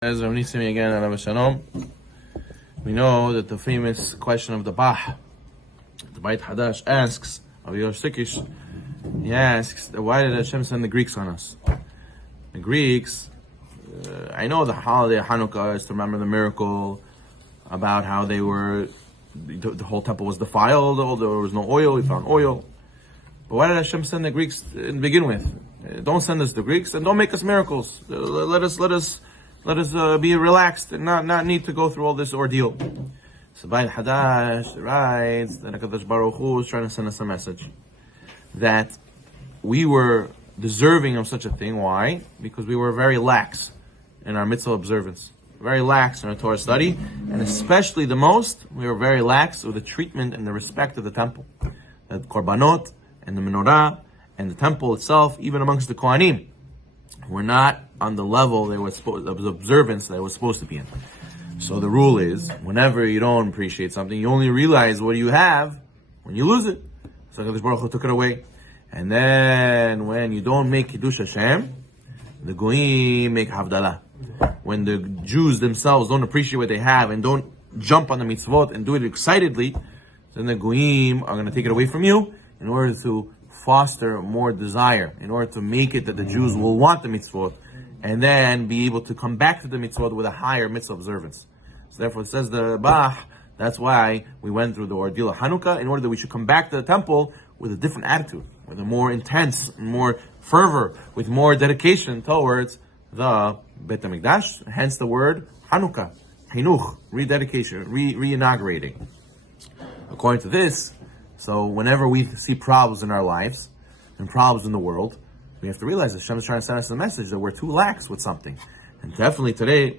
As Nissim Yagen and Shalom, we know that the famous question of the Beit Hadash asks of Yosh, he asks, why did Hashem send the Greeks on us? The Greeks, I know the holiday of Hanukkah is to remember the miracle about how they were, the whole temple was defiled, there was no oil, we found oil. But why did Hashem send the Greeks to begin with? Don't send us the Greeks and don't make us miracles. Let us be relaxed and not need to go through all this ordeal. So Beit Hadash writes that HaKadosh Baruch Hu is trying to send us a message that we were deserving of such a thing. Why? Because we were very lax in our mitzvah observance, very lax in our Torah study, and especially the most, we were very lax with the treatment and the respect of the temple, the korbanot and the menorah and the temple itself, even amongst the Kohanim. We're not on the level they were of observance that it was supposed to be in. So the rule is, whenever you don't appreciate something, you only realize what you have when you lose it. So HaKadosh Baruch Hu took it away. And then when you don't make Kiddush Hashem, the Goyim make Havdalah. When the Jews themselves don't appreciate what they have and don't jump on the mitzvot and do it excitedly, then the Goyim are going to take it away from you in order to foster more desire, in order to make it that the Jews will want the mitzvot and then be able to come back to the mitzvot with a higher mitzvah observance. So therefore it says the Bah, that's why we went through the ordeal of Hanukkah, in order that we should come back to the temple with a different attitude, with a more intense, more fervor, with more dedication towards the Beit HaMikdash, hence the word Hanukkah, Hinuch, rededication, re-inaugurating. According to this, so whenever we see problems in our lives and problems in the world, we have to realize that Hashem is trying to send us a message that we're too lax with something. And definitely today,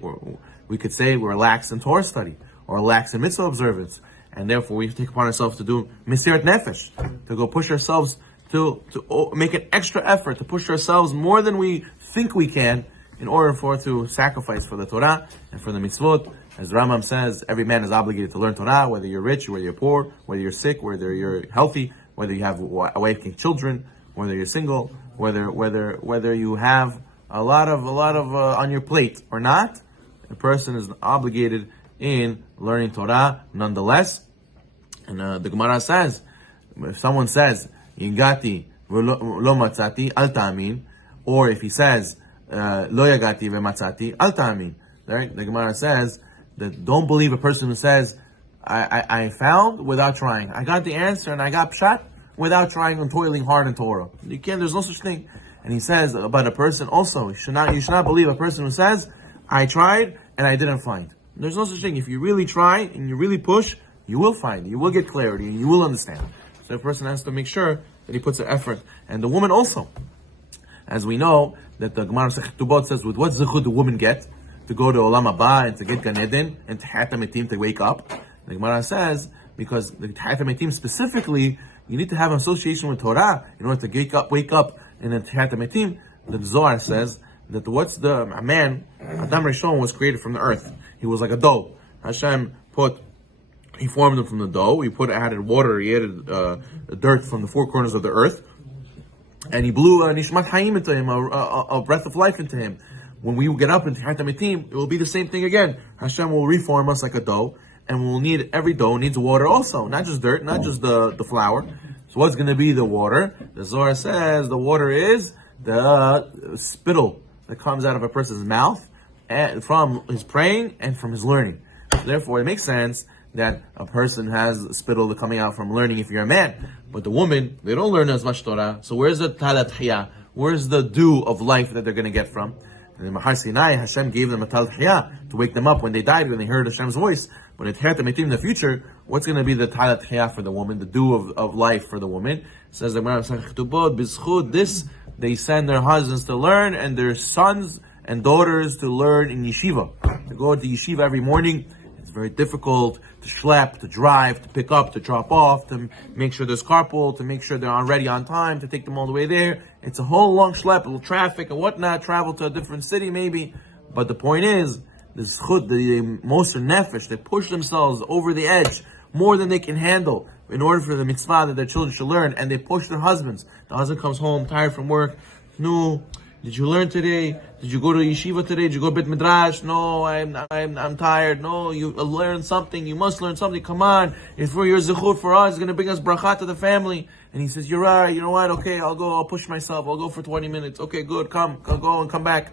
we could say we're lax in Torah study or lax in mitzvah observance. And therefore we take upon ourselves to do Mesirat Nefesh, to go push ourselves, to make an extra effort, to push ourselves more than we think we can in order to sacrifice for the Torah and for the mitzvot. As Rambam says, every man is obligated to learn Torah, whether you're rich, whether you're poor, whether you're sick, whether you're healthy, whether you have a wife and children, whether you're single, whether you have a lot of on your plate or not. A person is obligated in learning Torah nonetheless. And the Gemara says, if someone says Yigati lo matzati al ta'amin, or if he says lo yagati ve'matzati al ta'amin, right? The Gemara says that don't believe a person who says, I found without trying. I got the answer and I got pshat without trying and toiling hard in Torah. You can't, there's no such thing. And he says about a person also, you should not believe a person who says, I tried and I didn't find. There's no such thing. If you really try and you really push, you will find, you will get clarity and you will understand. So a person has to make sure that he puts an effort. And the woman also. As we know, that the Gemara Ketubot says, with what zichud the woman get? To go to Olam Haba and to get Gan Eden and to Tehiyat HaMetim to wake up. The Gemara says, because the Tehiyat HaMetim specifically, you need to have an association with Torah in order to wake up in the Tehiyat HaMetim. The Zohar says that a man, Adam Rishon was created from the earth. He was like a dough. Hashem he formed him from the dough. He added water, he added dirt from the four corners of the earth. And he blew Nishmat Hayim into him, a breath of life into him. When we get up into Tehiyat HaMetim, it will be the same thing again. Hashem will reform us like a dough, and every dough needs water also, not just dirt, not just the flour. So what's going to be the water? The Zohar says the water is the spittle that comes out of a person's mouth and from his praying and from his learning. So therefore, it makes sense that a person has spittle coming out from learning if you're a man. But the woman, they don't learn as much Torah. So where's the talat hiyah? Where's the dew of life that they're going to get from? And in Mahar Sinai, Hashem gave them a talat hiyah to wake them up when they died, when they heard Hashem's voice. But in Tehiyat HaMetim in the future, what's going to be the talat hiyah for the woman, the dew of life for the woman? It says the Gemara Ketubot, Bizchut, this, they send their husbands to learn and their sons and daughters to learn in yeshiva. To go to yeshiva every morning, it's very difficult to schlep, to drive, to pick up, to drop off, to make sure there's carpool, to make sure they're already on time, to take them all the way there. It's a whole long schlep, a little traffic and whatnot, travel to a different city maybe. But the point is, the zchut, the moser nefesh, they push themselves over the edge more than they can handle in order for the mitzvah that their children should learn, and they push their husbands. The husband comes home tired from work. No, Did you learn today? Did you go to yeshiva today? Did you go to Bet Midrash? No, I'm tired. No, you learned something. You must learn something. Come on. It's for your zichut for us. It's going to bring us bracha to the family. And he says, you're right. You know what? Okay, I'll go. I'll push myself. I'll go for 20 minutes. Okay, good. Come. I'll go and come back.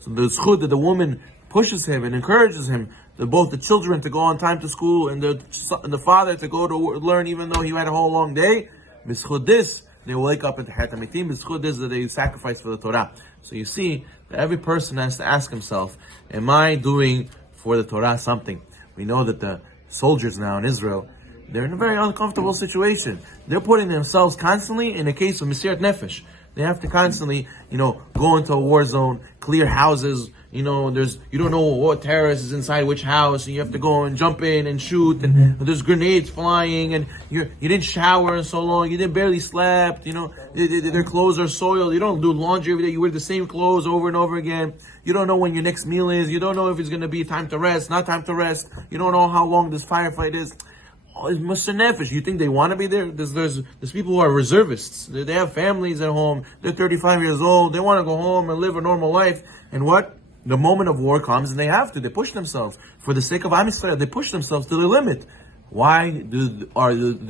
So the zichut that the woman pushes him and encourages him, both the children to go on time to school and the father to go to learn even though he had a whole long day, b'schut this, they wake up at the Hayat HaMitim, b'schut this that they sacrifice for the Torah. So you see that every person has to ask himself, am I doing for the Torah something? We know that the soldiers now in Israel, they're in a very uncomfortable situation. They're putting themselves constantly in a case of Mesirat Nefesh. They have to constantly, go into a war zone, clear houses. You don't know what terrorist is inside which house, and you have to go and jump in and shoot, and there's grenades flying, and you didn't shower in so long, you didn't barely slept, their clothes are soiled, you don't do laundry every day, you wear the same clothes over and over again, you don't know when your next meal is, you don't know if it's going to be time to rest, not time to rest, you don't know how long this firefight is. It's Mr. Nefesh. You think they want to be there? There's people who are reservists. They have families at home. They're 35 years old. They want to go home and live a normal life. And what? The moment of war comes and they have to. They push themselves. For the sake of Am Yisrael, they push themselves to the limit. Why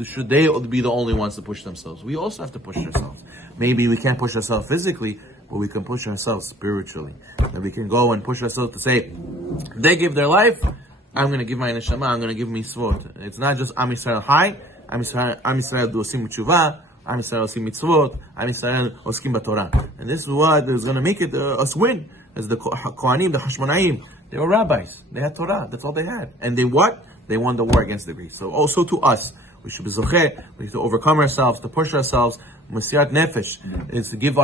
should they be the only ones to push themselves? We also have to push ourselves. Maybe we can't push ourselves physically, but we can push ourselves spiritually. And we can go and push ourselves to say, they give their life, I'm going to give my neshama, I'm going to give mitzvot. It's not just Am Yisrael Hai, Am Yisrael do osim tshuva, Am Yisrael osim mitzvot, Am Yisrael oskim b'Torah. And this is what is going to make it us win. As the Kohanim, the Hashmonaim, they were rabbis. They had Torah. That's all they had. And they what? They won the war against the Greeks. So also to us, we should be zocheh. We need to overcome ourselves, to push ourselves. Mesirat Nefesh is to give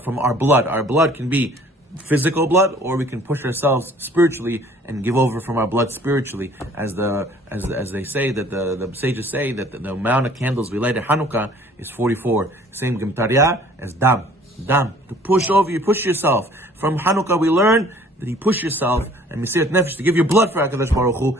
from our blood. Our blood can be physical blood, or we can push ourselves spiritually and give over from our blood spiritually, as they say, that the sages say that the amount of candles we light at Hanukkah is 44. Same gemtarya as dam. To push over, you push yourself. From Hanukkah we learn that you push yourself and Mesirat Nefesh to give your blood for HaKadosh Baruch Hu.